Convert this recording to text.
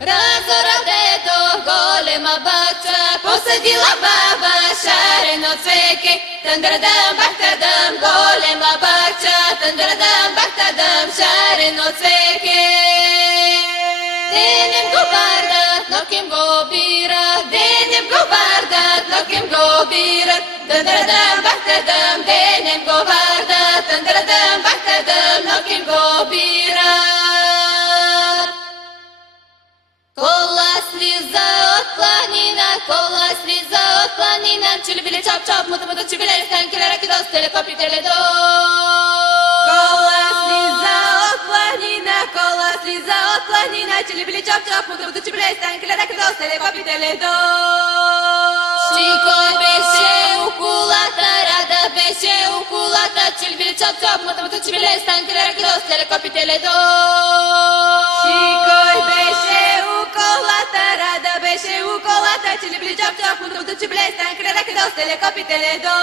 Razoradето голема бача, посадила баба шарено цвеке. Тандрадам, бахтадам, голема бача, тандрадам, бахтадам, шарено цвеке. Денем го бардат, нокем го бират, денем го бардат, нокем го бират. Тандрадам, бахтадам, денем го бардат, тандрадам, бахтадам, нокем го бират. Кола слиза от планина, кола слиза от планина, чили-били чоп-чоп, мута-мута, чибиле, станкиле, ракидос, телекопи, теледо. Кола слиза от планина, кола слиза от планина, чили-били чоп-чоп, мута-мута, чибиле, станкиле, ракидос, телекопи, теледо. Шикой беше укулата, рада беше укулата, чили-били чоп-чоп, мута-мута, чибиле, станкиле, ракидос, телекопи, теледо. Шикой беше уколата, рада беше уколата, чили-били чоп-чоп, мута-мута, чибиле, станкиле, ракидос, телекопи, теледо.